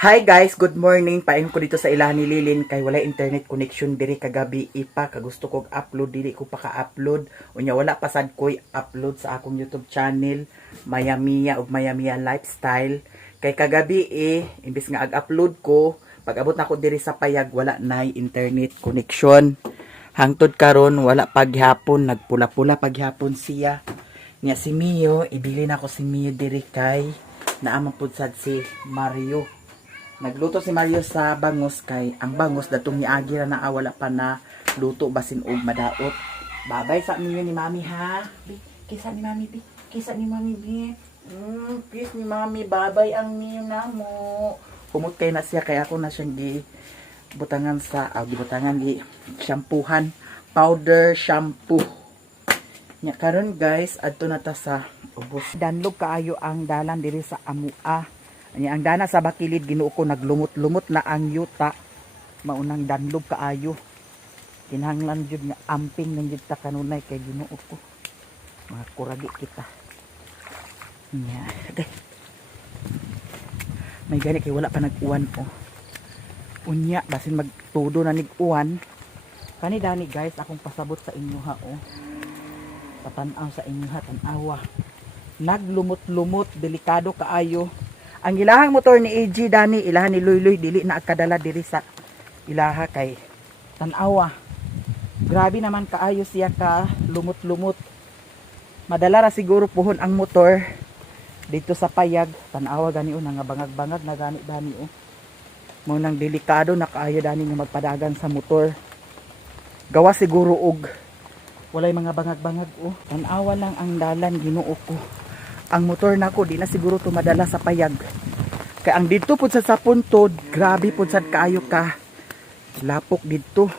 Hi guys, good morning. Pain ko dito sa ilahan ni Lilin kay wala internet connection diri kagabi ipa kagusto kog upload dili ko pa ka-upload. Unya wala pa sad koy upload sa akong YouTube channel Maya Mia ug Maya Mia Lifestyle. Kay kagabi imbis nga ag-upload ko, pag abot na ko diri sa payag wala nay internet connection. Hangtod karon wala paghapon, nagpula-pula paghapon siya. Nya si Mio, ibili na ko si Mio diri kay naamang pud sad si Mario. Nagluto si Mario sa bangus kay ang bangus datong niagi ra na wala pa na luto basin og madaot. Babay sa ninyo ni Mami ha. Kisa ni Mami bi. Kisa ni Mami bi. Kiss ni Mami, babay ang niyo namo. Kumot kay na siya kay ako na siyang gi butangan sa butangan gi shampoohan, powder shampoo. Nya karon guys, adto na ta sa ubos. Danlog kaayo ang dalan diri sa amua. Ang dana sa bakilid ginuo ko naglumot-lumot na ang yuta. Maunang danlob kaayo. Kinahanglan jud nga amping nang jud ta kanunay kay ginuo ko. Mga kuragi kita. Nya, may gani kay wala pa nag-uwan oh. Unya basin magtudo na nig-uwan. Kani dani guys akong pasabot sa inyo ha oh. Patanaw sa inyo ha, tanawa. Naglumot-lumot, delikado kaayo. Ang ilahang motor ni AG dani, ilahan ni Luy dili na akadala diri sa ilaha kay tanawa. Grabe naman kaayo siya ka lumot-lumot. Madala ra siguro puhon ang motor dito sa payag. Tanawa gani o nga bangag-bangag na gani dani o. Mo nang delikado na kaayo dani nga magpadagan sa motor. Gawa siguro og walay mga bangag-bangag o. Tanawa lang ang dalan Ginoo ko. Ang motor nako di na siguro tumadala sa payag. Kay ang dito pud sa puntod, grabe pud sad kaayo ka. Lapok dito.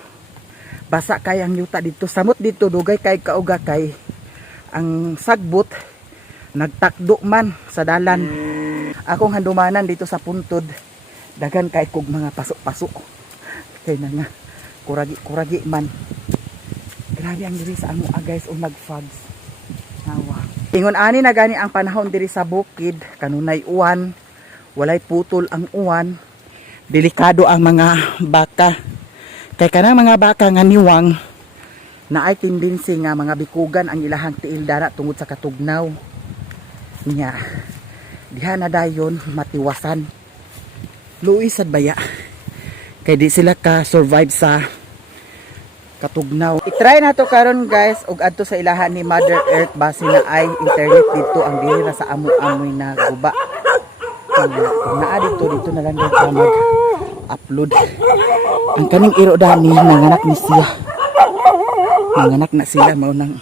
Basa kay ang yuta dito, samot dito dugay kay kauga kay ang sagbot nagtakdo man sa dalan. Akong handumanan dito sa puntod, daghan kay kog mga pasok-pasok. Kay na nga kuragi man. Grabe ang diri sa amo guys o nagfogs. Nawa. Ingon ani na gani ang panahon diri sa bukid, kanunay uwan, walay putol ang uwan, delikado ang mga baka. Kay kanang mga baka nga niwang naay tendency nga mga bikugan ang ilahang tiil dara tungod sa katugnaw. Nya, diha na dayon matiwasan. Luoy sad baya. Kay di sila ka survive sa katugnaw. I-try na to karon guys ug adto sa ilahan ni Mother Earth base na ay internet dito ang dili na sa amo-amoy na guba. Kung naa dito na lang dito mag-upload. Ang kaning iro dani nanganak ni siya. Nanganak na sila mao nang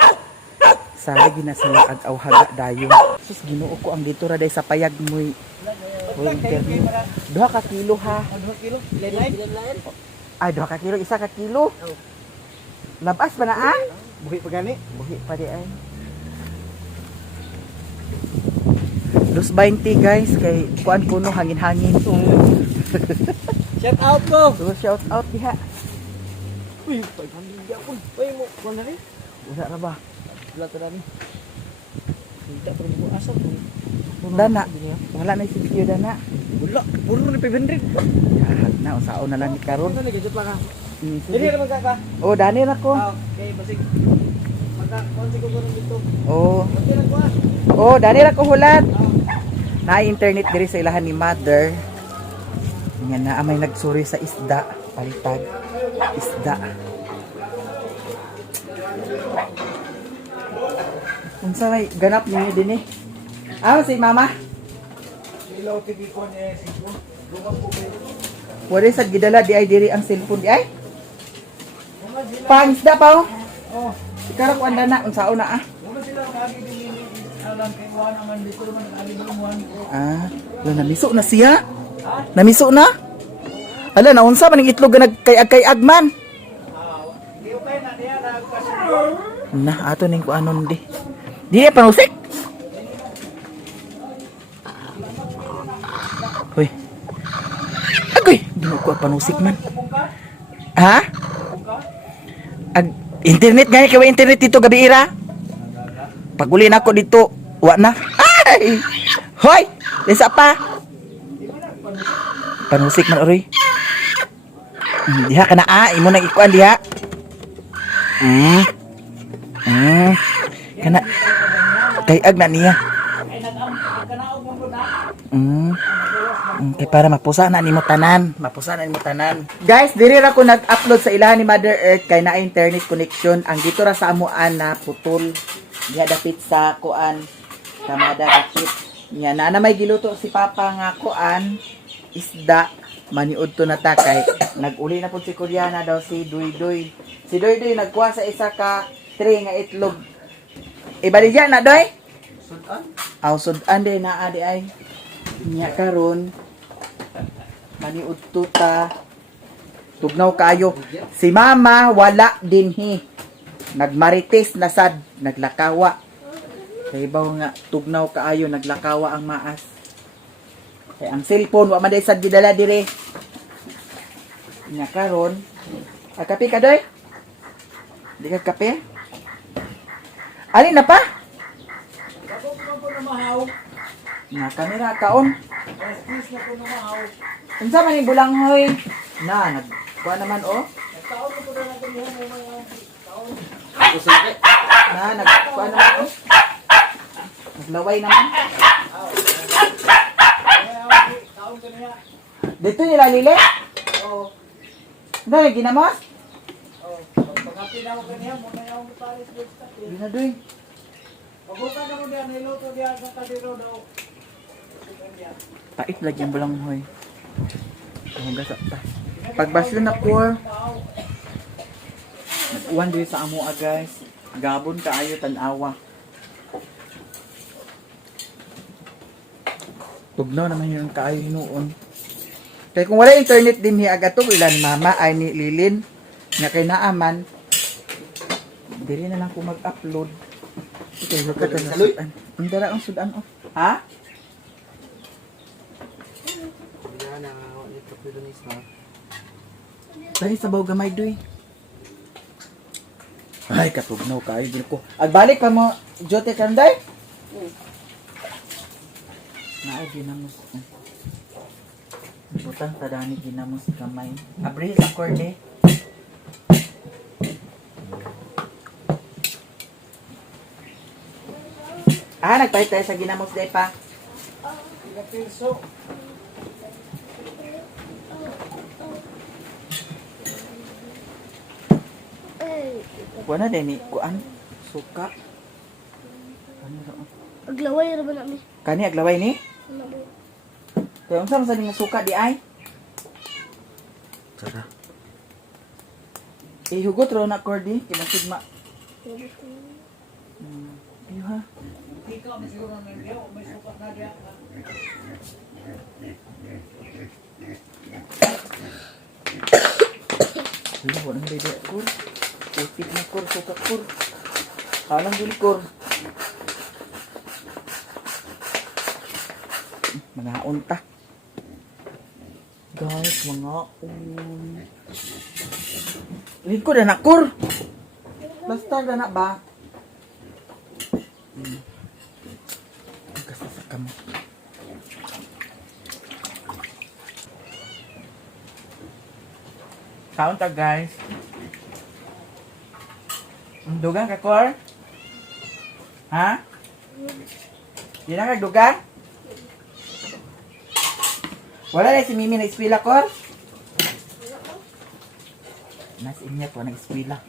saligi na sila ag awhaga dayon. Sus Ginoo ko ang dito ra day sa payag moy. Interview. 2 ka kilo ha. 2 kilo. Ay 2 ka kilo, 1 ka kilo. Labas ba na ah? Buhi pa gani? Buhi pa di ay. 2.20 guys kay kuan kuno hangin-hangin. Shout out ko. So shout out diha. Uy, pagpamilya ko. Uy mo, kuan na rin. Usa ra ba? Wala ta rin. Kita pa rin mo asa ko. Dana. Wala na si video dana. Wala, puro na 500. Yahat na usaon na lang ni karon. Ano ni gadget pa ka? Sige. Dili ra man ka. Oh, dani ra ko. Okay, basig. Magka-konsi ko ron dito. Oh. Okay lang ko ah. Oh, dani ra ko hulat. Na internet diri sa ilahan ni Mother. Nga na may nagsuri sa isda, palitag isda. Unsa may ganap niyo din eh? Ah, si Mama. Ilaw TV ko ni Sigo. Lumang ko kayo. Wala sa gidala di ay diri ang cellphone di ay. Pangisda pa oh. Oh, Ikara ko anda na unsaon na ah. wala sila kagi din alam kay wa naman dito naman ali naman. Ah, yo namiso na siya. Namiso na? Ala naunsa man ang itlog nga nagkayag-kayag man. Di okay na diya na kasi. Na ato ning ko anon di. Di panusik. Hoy. Agoy, di mo ko panusik man. Ha? Internet gani kay internet dito gabi ira. Paguli na ako dito, wa na. Ay! Hoy! Isa pa. Panusik man oroy. Diha kana imo nang ikuan diha. Kana kay ag na niya. Ay nag-kanaog mo na. Okay, para mapusa na nimo tanan. Mapusa na nimo tanan. Guys, diri ra ko nag-upload sa ilahan ni Mother Earth kay na internet connection. Ang dito ra sa amuan na putol. Diha dapit sa kuan. Kamada dapit. Yan na may giluto si Papa nga kuan isda maniud to na ta kay nag-uli na pud si Koreana daw si Doy. Si Doy nagkuha sa isa ka tray nga itlog. Ibaligya na Doy? Sudan? Aw sudan de na adi ay. Nya karon maniud to ta. Tugnaw kayo. Si Mama wala dinhi. Nagmarites na sad, naglakawa. Kay baw nga tugnaw kaayo naglakawa ang maas. Kay ang cellphone wa man day sad gidala dire. Nya karon, kape ka doy? Di ka kape? Alin na pa? Ako po na mahaw. Nga kamera kaon. Please na po na mahaw. Unsa man ni bulanghoy? Na nagkuha naman oh. Nagtaon ko na natin yan mo mga taon. Na nagkuha naman oh. Naglaway naman. Taon ka niya. Dito nila lili? Oo. Ano lagi ginamos? Oo. Pagkapin ako kaniya mo na yung pares with stati. Di na doy. Pagutan na mo diyan niluto diyan sa kadiro daw. Pait lagi ang bulanghoy. Ang gasa ta. Pagbasyo na ko. Nag-uwan din sa amo guys. Gabon kaayo tan-awa. Tugnaw naman yung kaayo hinuon. Kaya kung wala internet din hi agato ilan mama ay ni Lilin nga kay naaman. Diri na lang ko mag-upload. Okay, look at the sudan. Ang dara ang sudan oh. Ha? Dahil sa baw gamay doy. Ay, katugnaw kayo din ko. Agbalik pa mo, Jote Kanday? Naay, ginamos. Butang tadani ginamos kamay. Abri sa korde. Nagpalit tayo sa ginamos day pa. Pilso. Wala din ni kuan suka. Ano ra? Aglaway ra ba na mi? Kani aglaway ni? Kaya unsa man sa nga suka di ay? Tara. Ihugot ro na kordi kinasugma. Iyo ha. Hindi ka may siguro na diyan. May sukat na diyan. Wala wala na dede kur. Upit na kur suka kur. Halang dili kur. Mga unta. Guys, mga Lingko na nakur. Basta na ba? Kasasaka mo. Kaunta guys. Dugang ka kor? Ha? Di na kagdugang? Wala na si Mimi na eskwela kor? Nas inya ko na eskwela.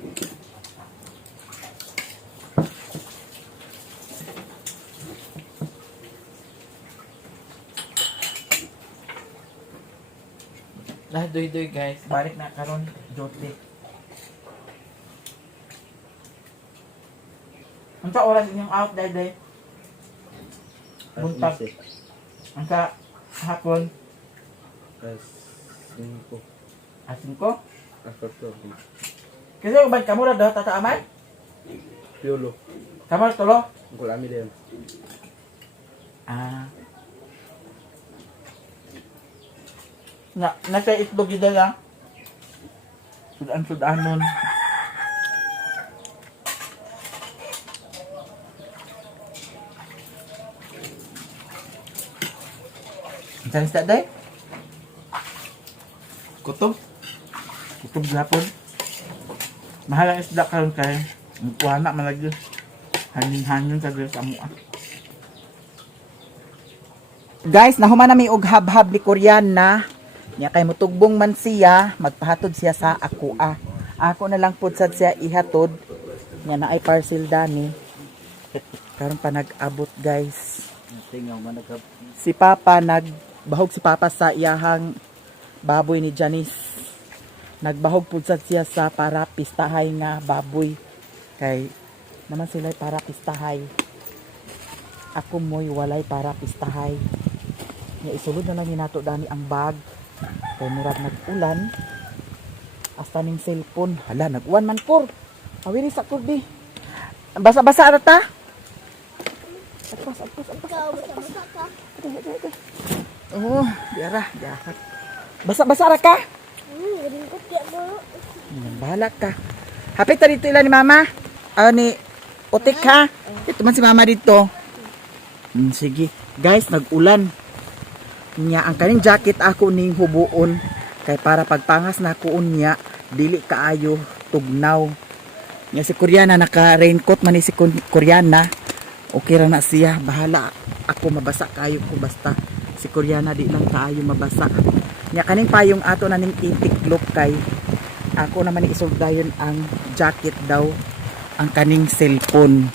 Nah, doy guys. Balik na karon Jote. Unsa oras inyong out day? Buntag. Unsa hapon? Asin ko? Kasi ubad kamu ra daw tataamay? Piolo. Kamu tolo? Ang kulami din. Nasa itlog yun lang. Sudan-sudanon. Saan isda day? Kutob. Kutob gapon. Mahal ang isda karon kay wala man lagi. Hangin-hangin sa sa amo. Guys, nahuman na mi og hab-hab ni Koreana. Nya kay mutugbong man siya, magpahatod siya sa ako. Ako na lang pud sad siya ihatod. Nya na ay parcel dani. Karon pa nag-abot, guys. Tingaw man nagkap. Si Papa nagbahog si Papa sa iyahang baboy ni Janice. Nagbahog pud sad siya sa para pistahay nga baboy. Kay naman sila para pistahay. Ako mo'y walay para pistahay. Nga isulod na lang ni nato dani ang bag. Kay murag nag-ulan. Hasta ning cellphone. Hala, nag-uwan man por. Awiri sa kurdi. Basa-basa ara ta? Agpas. Oh, diara. Basa-basa ara ka? Bahala ka. Hapit ta dito ila ni Mama. Ni Otik ha. Ito man si Mama dito. Sige. Guys, nag-ulan. Nya ang kaning jacket ako ning hubuon kay para pagpangas na ko unya dili kaayo tugnaw. Nya si Koreana naka raincoat man ni si Koreana. Okay ra na siya, bahala ako mabasa kayo ko basta si Koreana di lang kaayo mabasa. Nya kaning payong ato na ning itiklop kay ako naman ni isuldayon ang jacket daw ang kaning cellphone.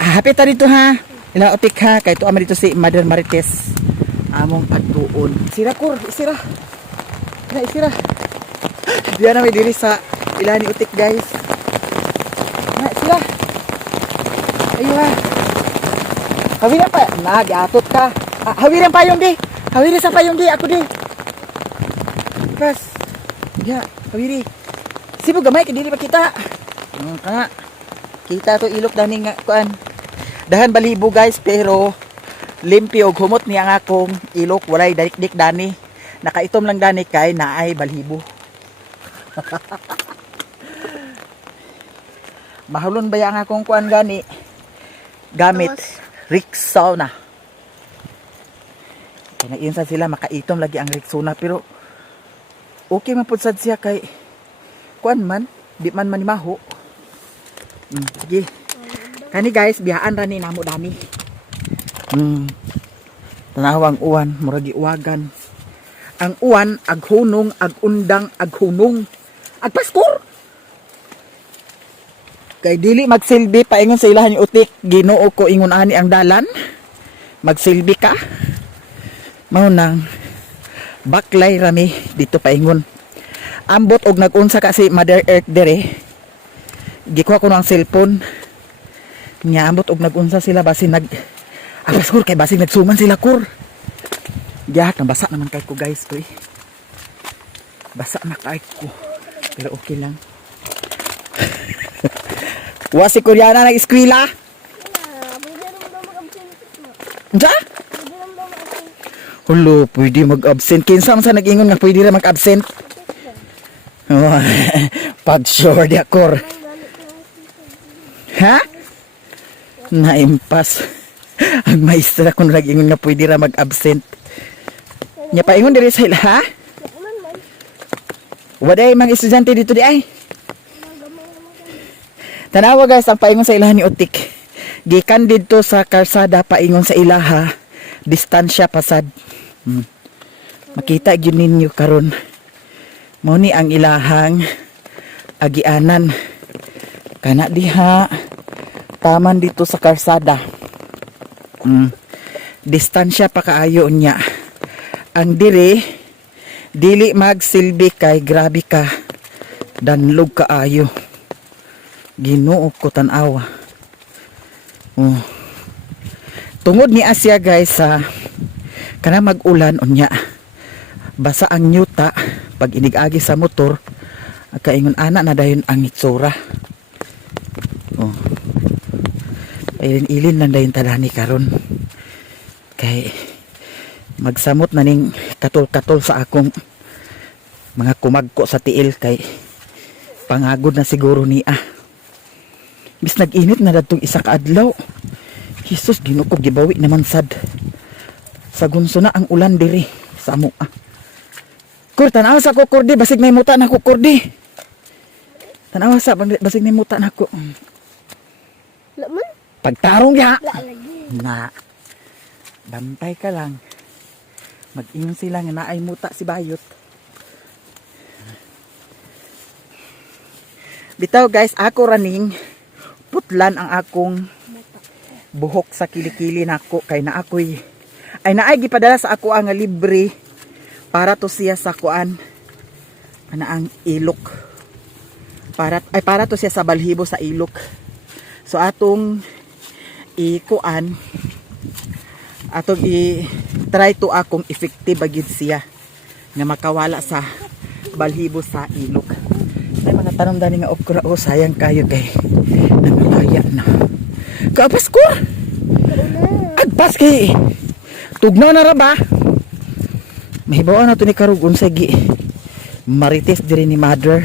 Hapit ta dito ha. Ila Otik ha kay tuwa man dito si Mother Marites. Among pagtuon. Isira kur, isira. Na isira. Diyan na may diri sa ilan ni Otik, guys. Na isira. Ayun. Hawiran pa. Nag-atot ka. Hawiran pa yung di. Hawiran sa pa yung di. Ako di. Pas. Ya, hawiri. Sibo gamay kay dili pa kita. Ka. Kita to ilok dani nga kuan. Dahan balibo, guys, pero limpyo og humot niya nga akong ilok walay dadik-dik dani. Nakaitom lang dani kay naay balhibo. Mahulon ba yang akong kuan gani? Gamit Rexona. Kaya insa sila makaitom lagi ang Rexona pero okay man pud sad siya kay kuan man di man manimaho. Sige. Kani guys, biyaan ra ni namo dami. Tanawang uwan, muragi uwagan. Ang uwan, aghunong, agundang, aghunong. Agpaskur! Kay dili magsilbi, paingon sa ilahan ni Utik, Ginoo ko ingon ani ang dalan. Magsilbi ka. Maunang, baklay rami, dito paingon. Ambot og nagunsa ka si Mother Earth dere. Gikuha ko ng cellphone. Nya ambot og nagunsa sila basi Alas kur kay basig nagsuman sila kur. Giyak nabasa naman kay ko guys ko. Basa na kay ko. Pero okay lang. Wa si Koreana nag eskwela. Ja? Hulo, pwede mag-absent. Kinsa man sa nag-ingon nga pwede ra mag-absent. Pag sure di akor. Ha? Naimpas. Ang maestra kung nag-ingon nga pwede ra mag-absent. Nya pa ingon diri sa ila, ha? Waday mga estudyante dito di ay. Tanawa guys, ang paingon sa ilaha ni Utik. Gikan dito sa karsada paingon sa ilaha. Distansya pasad. Makita gyud ninyo karon. Mao ni ang ilahang agianan. Kana diha taman dito sa karsada. Distansya pa kaayo niya. Ang dili magsilbi kay grabe ka. Danlog kaayo. Ginoo ko tan-awa. Tungod ni Asya guys sa kana mag-ulan unya. Basa ang nyuta pag inigagi sa motor. Kaingon ana na dayon ang itsura. Ilin lang dayon talani karon. Kay magsamot na ning katol-katol sa akong mga kumagko sa tiil kay pangagod na siguro niya. Bis nag-init na dadtong isa ka adlaw. Jesus, Ginoo ko gibawi naman sad. Sa gunso na ang ulan diri sa amo. Kur, tanawa sa ko, Kur, di. Basig may muta na ko, Kur, di. Tanawa sa, basig may muta na ko. Laman? Pagtarong ya. Lagi. Na. Bantay ka lang. Mag-ingon sila nga naay muta si Bayot. Bitaw guys, ako raning putlan ang akong buhok sa kilikili nako kay na ako'y ay naay gipadala sa ako ang libre para to siya sa kuan ana ang ilok para to siya sa balhibo sa ilok. So atong ikuan atong i-try to akong effective agid siya nga makawala sa balhibo sa ilok. Ay mga tanong dani nga okra o sayang kayo kay namalaya na. Kaapas ko. Agpas kay tugnaw na ra ba? Mahibaw na to ni karug unsay gi marites diri ni mother.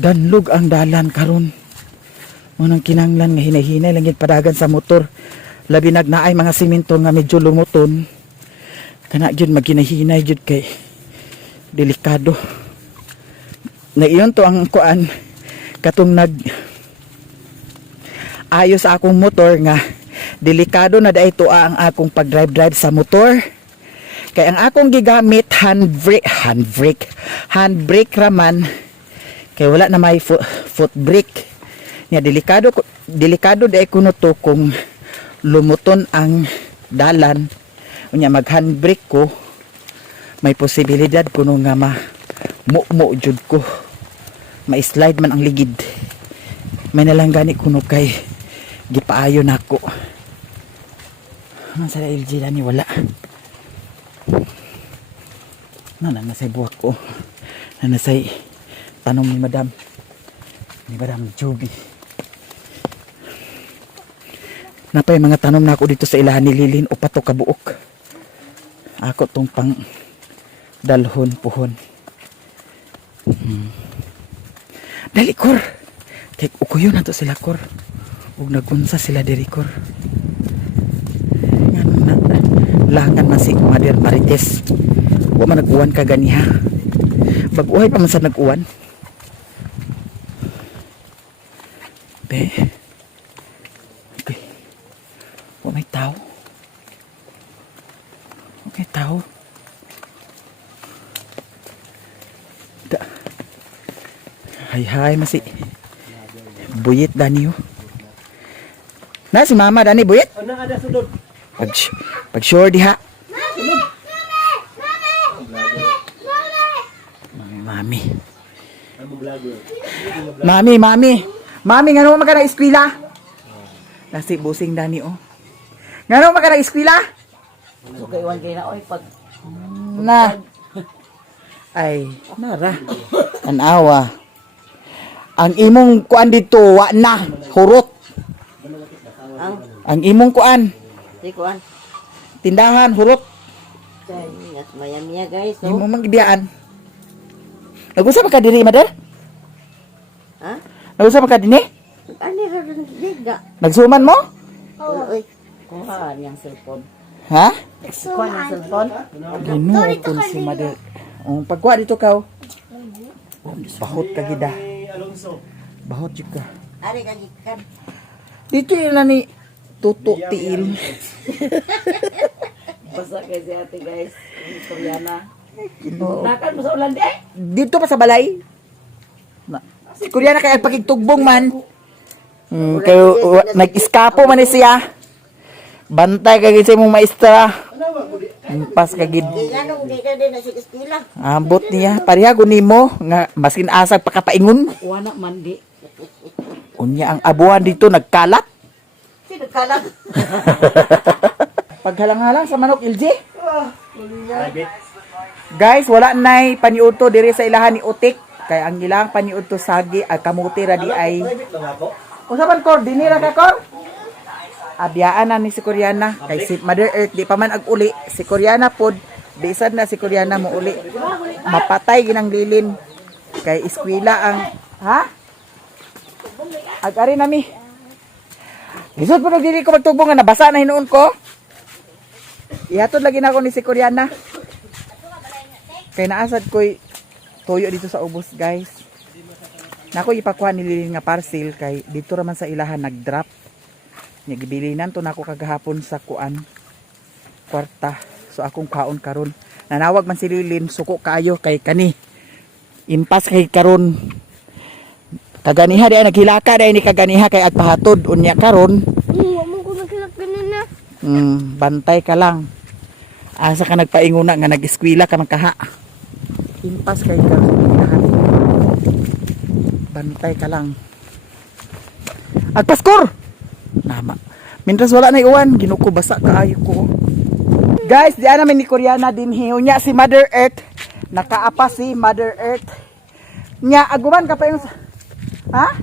Danlog ang dalan karon. Munang kinanglan nga hinay-hinay lang gid padagan sa motor. Labi nagnaay mga simento nga medyo lumuton. Kana gyud maghinay-hinay gyud kay delikado. Na iyon to ang kuan katong nag ayos sa akong motor nga delikado na dai to ang akong pag-drive sa motor. Kay ang akong gigamit handbrake raman kay wala na may foot brake. Nya delikado dai kuno to kung lumuton ang dalan. Unya mag handbrake ko may posibilidad kuno nga mo jud ko. Ma-slide man ang ligid. May nalang gani kuno kay gipaayo nako. Ang sa LG ni wala. Nasay buhak ko. Nasay tanong ni Madam Juby. Napay mga tanong na ako dito sa ilahan ni Lilin o pato kabuok. Ako tong pang dalhon puhon. Dali Kor. Kay ukuyo na to sila Kor. Ug nagunsa sila diri Kor. Ngano na langan man si Mother Marites. Wa man nag-uwan ka ganiha. Bag-uhay pa man sa nag-uwan. Be. Okay. Wa may tao. Okay, tao. Hay masi. Buyit Dani oh. Na si Mama Dani buyit. Ano ada sudod? Pag sure diha. Mami. Mami ngano man ka na eskwela? Nasi busing Dani oh. Ngano man ka na eskwela? So kay iwan kay na oy pag Na. Ay, nara. Anawa. Ang imong kuan dito wa na hurot. Ang imong kuan ikuan. tindahan hurot. Yes, maya guys. So, Imong magibiyaan. Nag-usap ka diri, Mother? ha? Nag-usap ka dinhi? Ani ra rin giga. Nagsuman mo? Oy. Kuha niyang cellphone. Ha? Kuha niyang cellphone. Ginoo kun si Mother. Pagkuha dito ka. Bahot ka gida. Alonso. Bahot jud ka. Ari ka gikan. Dito yun na ni Tuto Tiil. Basta kay si ate guys. Koreana. Nakan mo sa ulan di ay. Dito pa sa balay. Si Kuya na kaya pagigtugbong man. Kayo nag-iskapo man ni siya. Bantay kagid sa imong maestra. Pas kagid. Ganong di ka din na si eskwela. Ambot niya. Pareha nimo nga maskin asag pakapaingon. Wala man di. Unya ang abuhan dito nagkalat. Sino kalang? Paghalang-halang sa manok LG. Guys, wala nay paniudto diri sa ilahan ni Utik. Kay ang ilang paniudto sagi at kamuti ra di ay. Private lang ako. Usapan Kor, dinira ka Kor? Abiyaan na ni si Koreana. Kay si Mother Earth, di pa man ag-uli. Si Koreana pod, bisan na si Koreana mo uli. Mapatay ginang Lilin. Kay eskwela ang, ha? Ag-ari nami. Lisod po dili ko magtugbo nga nabasa na hinuon ko. Ihatod lagi na ako ni si Koreana. Kay naasad ko'y toyo dito sa ubos, guys. Nako ipakuha ni Lilin nga parcel kay dito raman sa ilahan nag-drop. Nya gibilinan to nako kagahapon sa kuan kwarta. So akong kaon karon. Nanawag man si Lilin suko kaayo kay kani. Impas kay karon. Kaganiha di ay naghilaka di ay ni kaganiha kay agpahatod unya karon. Huwag mo ko nagsilak ganun na. Bantay ka lang. Asa ka nagpainguna nga nag-eskwela ka makaha. Impas kay karon. Bantay ka lang. Agpaskor! Nama. Mintras wala na iuwan, ginuko basa kaayo ko. Guys, diyan namin ni Koreana din hiyo niya si Mother Earth. Nakaapa si Mother Earth. Nya aguman ka pa yung ha?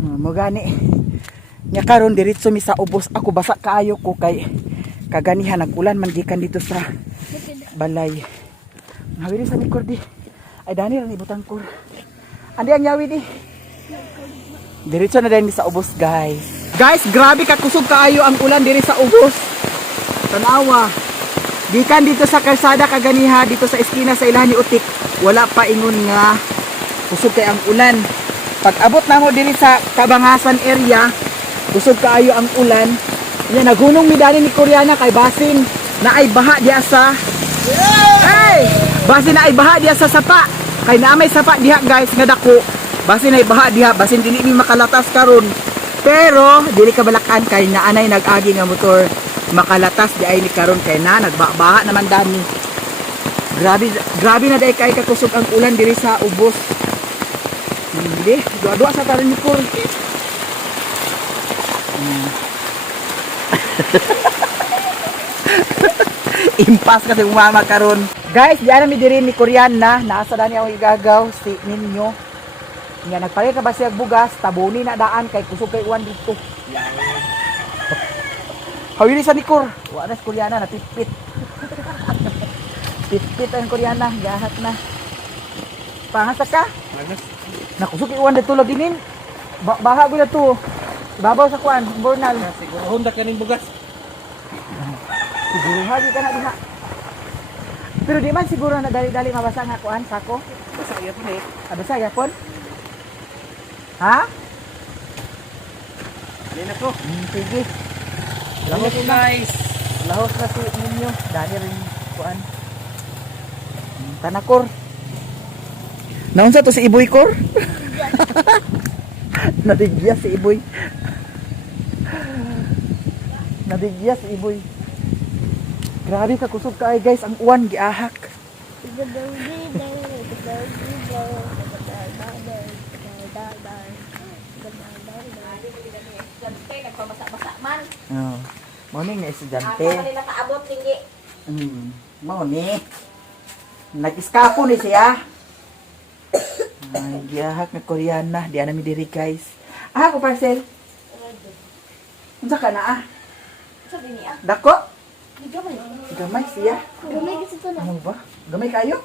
Mo gani. Nya karon diretso mi sa ubos ako basa kaayo ko kay kaganihan nag-ulan man gikan dito sa balay. Hawiri sa mikor di. Ay dani ra ni butang kor. Andi ang yawi di. Diretso na din sa ubos, guys. Guys, grabe kakusog kaayo ang ulan diri sa ubos. Tanawa. Gikan dito sa kalsada kaganiha dito sa eskina sa ilahan ni Utik. Wala pa ingon nga kusog kay ang ulan. Pag abot na mo diri sa Kabangasan area, kusog kaayo ang ulan. Yan nagunong mi dali ni Koreana kay basin na ay baha diha sa Hey! Basin na ay baha diha sa sapa. Kay naamay sapa diha, guys, nga dako. Basin ay baha diha, basin dili mi makalatas karon. Pero dili ka balakan kay naanay nag-agi nga motor makalatas di ay ni karon kay na nagbaha naman dani. Grabe na dai kay kakusog ang ulan diri sa ubos. Hindi, dua-dua sa karon ni Kur. Impas kasi umama karon. Guys, diyan mi diri ni Koreana, naasa dani ang igagaw si ninyo. Nga nagpalit ka ba siya bugas, tabuni na daan kay kusog kay uwan dito. Hawili sa Nikor. Wala na si Koreana, natipit. Tipit ang Koreana, gahat na. Pangasa ka? Nakusog kay uwan dito laginin. Baha ko na to. Ibabaw sa kuan, bornal. Siguro honda ka ning bugas. Siguro hagi ka na diha. Pero di man siguro na dali-dali mabasa nga kuan, sako. Basta iya po eh. Abasa yapon? Ha? Yan na po. Sige. Yan na po, guys. Lahos na si ninyo. Dali rin kuan. Tanakor. Naunsa to si Iboy Kor? Nadigya si Iboy. Nadigya si Iboy. Grabe ka kusog ka ay guys. Ang uwan giahak. Nagpamasa-masa man. Oh. Morning nga estudyante. Asa man nila kaabot tinggi. Mao ni. Nag-iskapo ni siya. Ay, giyahak na Koreana. Di anami diri guys. Ah, ko parcel. Unsa ka na ah? Sabi niya. Dako? Gamay. Gamay siya. Gamay kasi ito na. Ano ba? Gamay kayo?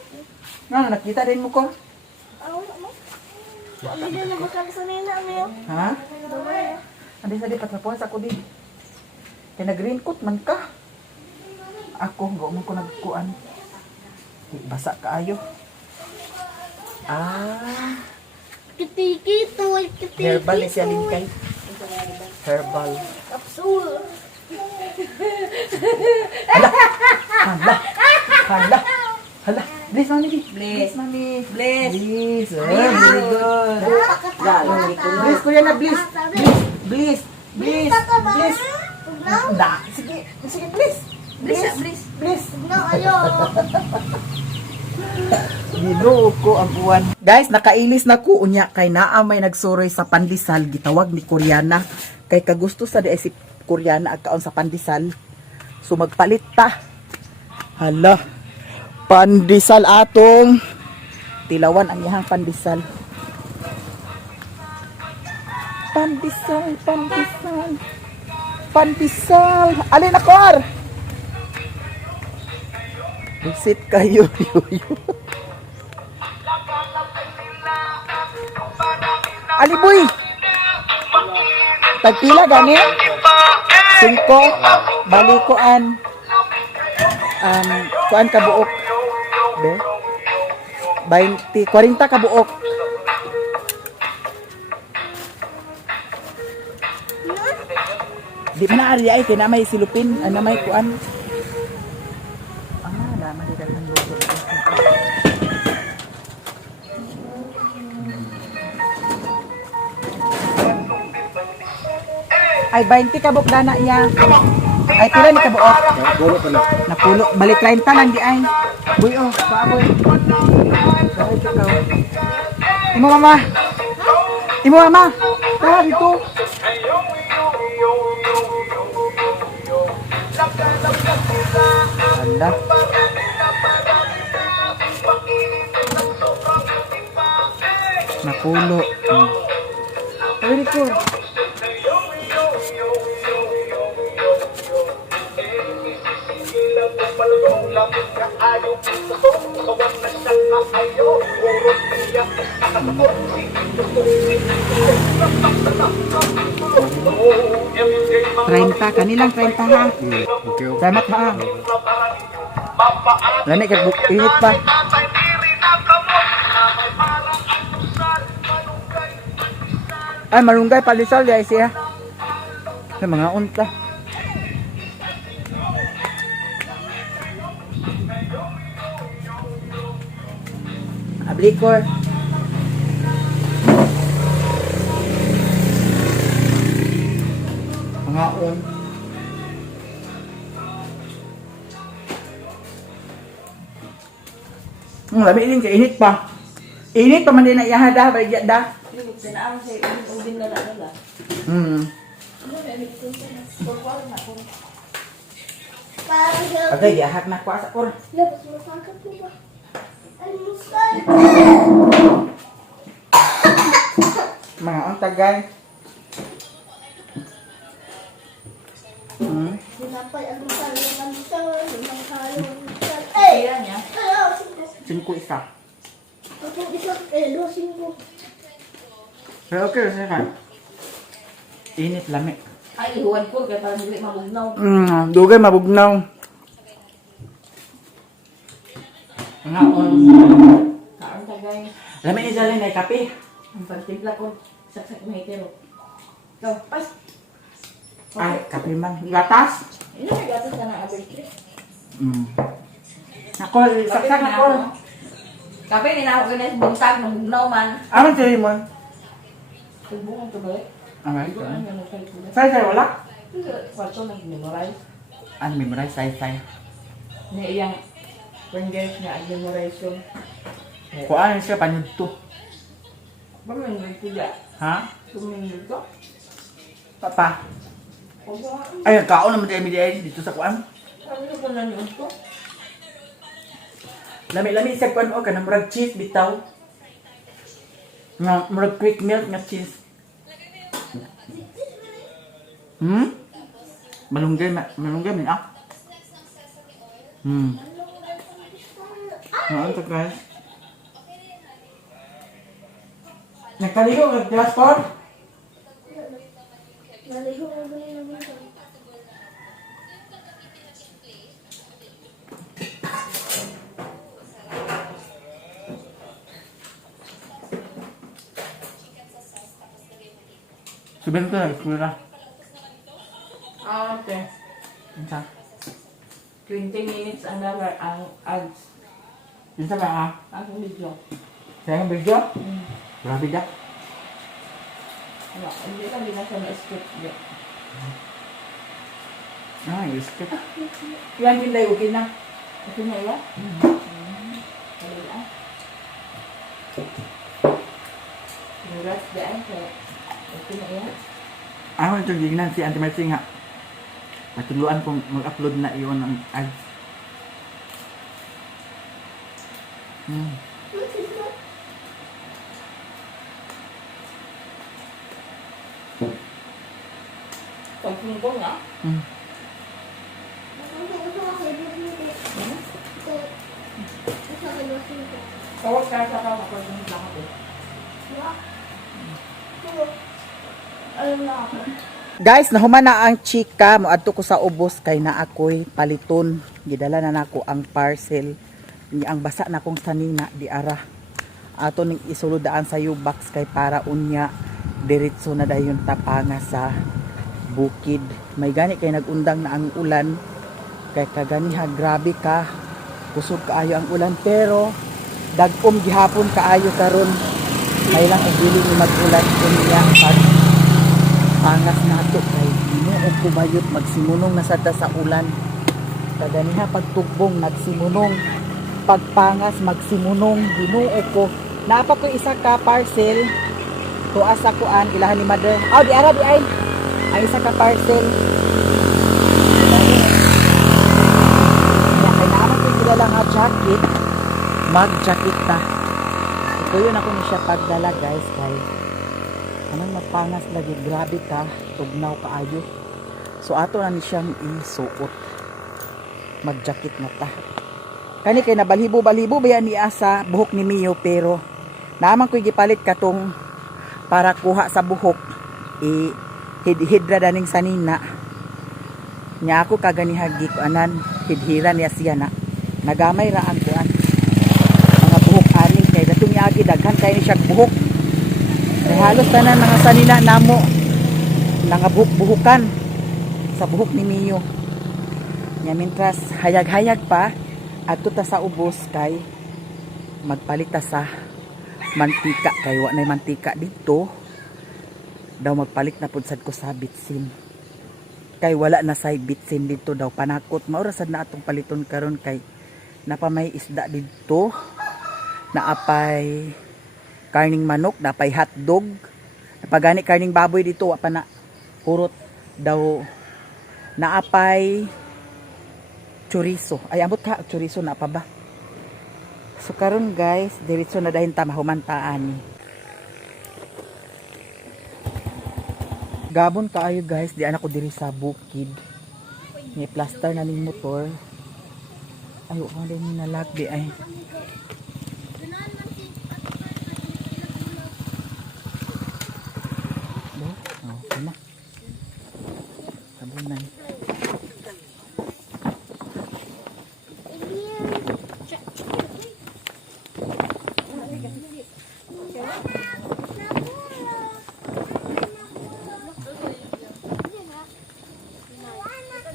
Nga, nakita din mo ko. Wala mo. Wala din na bakal sa nila mo. Ha? Gamay. Andi sa di patapos ako di. Kaya nag-green coat man ka. Ako, mo ko nagkuan. Di, basa kaayo. Ah, Kitiki to. Kitiki. herbal ni siya linkay. Herbal. Kapsul. Hala. Hala. Bless, mami. Bless. mami. Bless. Bless. Very good. Galo ni ko. Bless, kuya na, bless. Bless. Bless. Bless. Da. Sige. Sige, bless. Bless, bless. Bless. No, ayo. Ginoo ko ang uwan. Guys, nakailis na ko unya kay naa may nagsuroy sa pandesal gitawag ni Koreana kay kagusto sa di si Koreana agkaon sa pandesal. So magpalit ta. Hala. Pandesal atong tilawan ang iyang pandesal. Pandesal, pandesal. Pandesal. Alin akor? Visit kayo, yuyo. Aliboy! Tagpila gani? 5 bali kuan kuan ka buok. Be? 40 ka buok. Di man na ari ay kay na may silupin, na may kuan. Na man di daghang luto. Ay 20 ka buok dana iya. Ay pila ni ka buok? Pulo pa na. Napulo, balik 30 lang di ay. Boy oh, paaboy. Dahil ikaw. Imo mama. Imo mama. Tara dito. Anda. Napulo. Very cool. Treinta, kanilang 30 ha. Okay. Salamat ha. Lani ka init pa. Ay marunggay palisol guys ya. Sa mga unta. Ablikor. Mga un. Labi din kay init pa. Init pa man din na iyahada, baligya da. Sinaam sa ubin na nila. Okay, iyahak na kwa sa por. Labas mo sa akin po ba? Almusal! Mga ang tagay. Sinapay, almusal, almusal, almusal. Eh! Kaya niya. Ayaw, 5. 5 isa. Ako isa, 2, 5. Pero okay, sige ka. Init lami. Ay, ihuwan ko kaya parang hindi mabugnaw. Dugay mabugnaw. Mga on. Kaon tagay. Lami ni Jalen ay kape. Ang pagtimpla ko. Saksak na hitero. Ikaw, pas. Ay, kape man. Gatas. Ini may gatas ka ng abirkri. Ako, saksak na ko. Kape, ninako ka na sa buntag, mabugnaw man. Ano sa'yo mo? Pagbungan to ba eh? Alright. Ito ang ano kayo ko. Say, wala? Kwarto nag-memorize. Ano, memorize, say. Niya iyang fingers niya ang memorization. Kuhaan siya, panyod to. Ba may nagtila? Ha? Tumingin ko? Papa. O ba? Ay, kaon naman tayo media dito sa kuhaan. Ano ko na niyo ko? Lami-lami sa kuhaan o, kanang murag cheese, bitaw. Nga, murag quick milk nga cheese. Malunggay min ah. Ano to guys? Nagkaligo ng transport? Naligo mo ba na naman ito? Sabihin ko na, school na. Ah, okay. Yun sa? 20 minutes another ang ads. Yun sa ba ah? Ang video. Kaya ang video? Grabe da. Ano, hindi ka binasa na script. Ah, yung skip. Yan din tayo, okay na. Ito na yan? Kaya ah. Congrats daan sa ito na yan. Ako itong gignan si Auntie Marcy nga. Matuluan kung mag-upload na iyon ang ads. Pagpungko nga. Ito ako, ito. Ito ako, 2, 5. Tawag ka sa kama ko yung lahat eh. Alam na ako. Guys, nahuman na ang chika, moadto ko sa ubos kay na ako'y paliton. Gidala na nako ang parcel. Ang basa na kong sanina di ara. Ato ning isulodaan sa U-box kay para unya diretso na dayon tapanga sa bukid. May gani kay nagundang na ang ulan kay kaganiha grabe ka. Kusog kaayo ang ulan pero dagom gihapon kaayo karon. Kay lang ang dili ni mag-ulan unya pag pangas nato kay Ginoo kumayot magsimunong na sada sa ulan. Kaganiha pagtugbong nagsimunong, pagpangas magsimunong. Ginoo ko. Naapa ko isa ka parcel tuas ako an ilahan ni mother. Aw di ara di ay. Ang isa ka parcel. Kaya naman ko kilala nga jacket. Mag-jacket ta. Ito yun ako ni siya pagdala guys kay anong magpangas lagi grabe ka tugnaw kaayo. So ato na ni siyang isuot. Mag-jacket na ta. Kani kay nabalhibo-balhibo ba yan niya sa buhok ni Mio pero naman ko'y gipalit katong para kuha sa buhok hidra daning sanina nya ako kaganihagi ko anan hidhira niya siya na nagamay ra ang kuan mga buhok ani kay datong yagi daghan kay ni siya buhok kay halos tanan mga sanina namo nangabuhok-buhukan sa buhok ni Mio nya mintras hayag-hayag pa adto ta sa ubos kay magpalit ta sa mantika kay wa nay mantika dito daw magpalit na pud sad ko sa bitsin kay wala na say bitsin dito daw panakot maura sad na atong paliton karon kay napamay isda dito naapay karning manok napay hotdog napagani karning baboy dito wa pa na purot daw naapay chorizo ay ambot ka chorizo na pa ba. So karon guys, diretso na dahin ta mahumantaan. Gabon kaayo guys, di anak ko diri sa bukid. May plaster na ning motor. Ay, ko din ni nalag di ay. Oh, kana. Tabunan.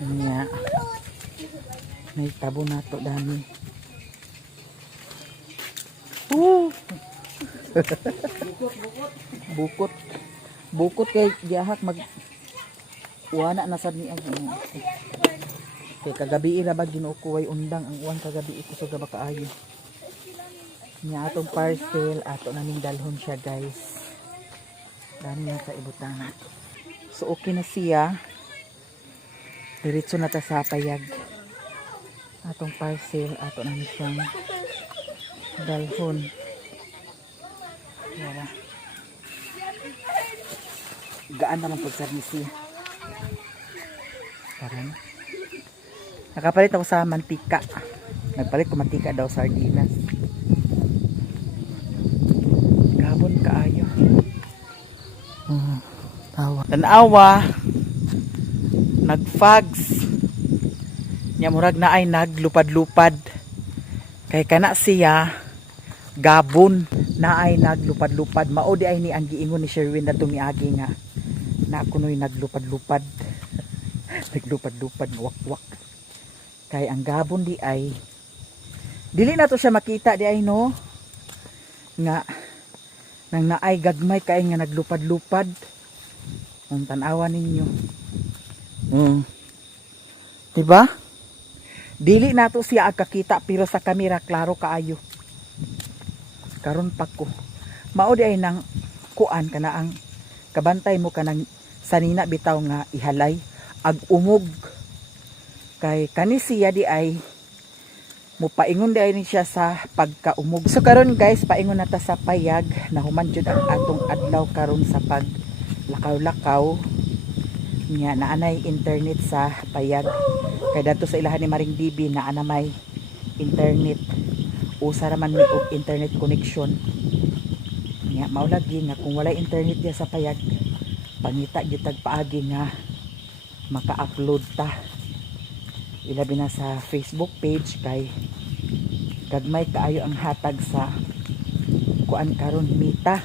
Nya. May tabo na to dami. Bukot. Bukot kay gihak mag uwana na sad ni ang kay kagabi ra ba Ginoo ko way undang ang uwan kagabi ko sa gaba kaayo. Nya atong parcel ato na ning dalhon siya guys. Dami na sa ibutang nato. So okay na siya. Diretso na ta sa payag. Atong parcel ato na siyang dalhon. Wala. Gaan naman pag sarnisi. Parang nakapalit ako sa mantika. Nagpalit ko mantika daw sardinas. Gabon kaayo. Tawa. Tanawa. Nagfags. Nya murag na ay naglupad-lupad. Kay kana siya gabon na ay naglupad-lupad. Mao di ay ni ang giingon ni Sherwin na tumiagi nga na kunoy naglupad-lupad. Naglupad-lupad wak-wak. Kay ang gabon di ay dili na to siya makita di ay no nga nang naay gagmay kay nga naglupad-lupad. Ang tanawa ninyo. Diba? Dili na to siya agkakita pero sa kamera klaro kaayo. Karon pa ko. Mao di ay nang kuan kana ang kabantay mo kanang sanina bitaw nga ihalay ag umog. Kay kani siya di ay mupaingon di ay ni siya sa pagkaumog. So karon guys, paingon na ta sa payag na human jud ang atong adlaw karon sa pag lakaw-lakaw. Nya naanay internet sa payag kay dato sa ilahan ni Maring Bibi naana may internet usa ra man mi og internet connection nya mao lagi nga kung walay internet diya sa payag pangita gitag paagi nga maka-upload ta ilabi na sa Facebook page kay gagmay kaayo ang hatag sa kuan karon mita.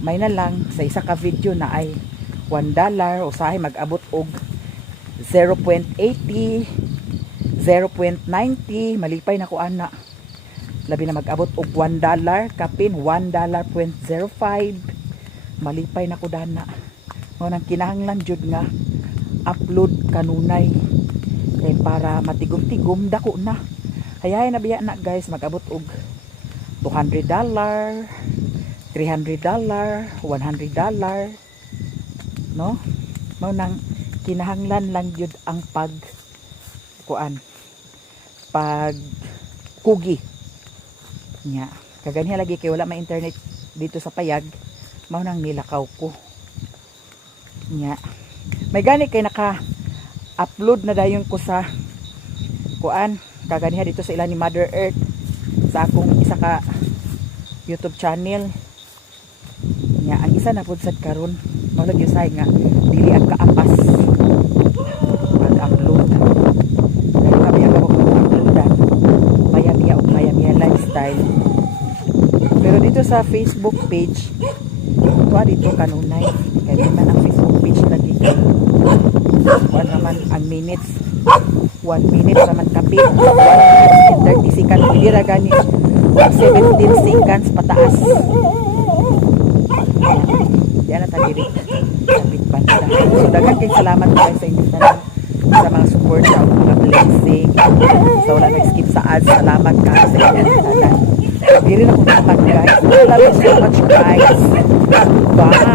May na lang sa isa ka video na ay $1 usahay mag-abot og 0.80 0.90 malipay na ko ana labi na mag-abot og $1 kapin $1.05 malipay na ko dana mo nang kinahanglan jud nga upload kanunay kay para matigom-tigom dako na hayay na biya na guys mag-abot og $200 $300 $100 no mo nang kinahanglan lang jud ang pag kugi nya kaganiha lagi kay wala may internet dito sa payag mao nang nilakaw ko nya may gani kay naka-upload na dayon ko sa kaganiha dito sa ila ni Mother Earth sa akong isa ka YouTube channel nya ang isa na pud sad karon mao lagi say nga dili ang kaapas mag-upload dahil kami ang mag-uploadan maya-miya lifestyle pero dito sa Facebook page dito kanunay kaya naman ang Facebook page lagi kuha naman ang minutes 1 minute naman kapit 1 minute and 30 seconds hindi ra gani 17 seconds pataas yan na tadiri kapit banda so daghang kay salamat guys sa inyo tanan sa mga support sa mga blessing sa wala nag-skip sa ads salamat ka sa inyo tanan diri na ko naman guys love you so much guys bye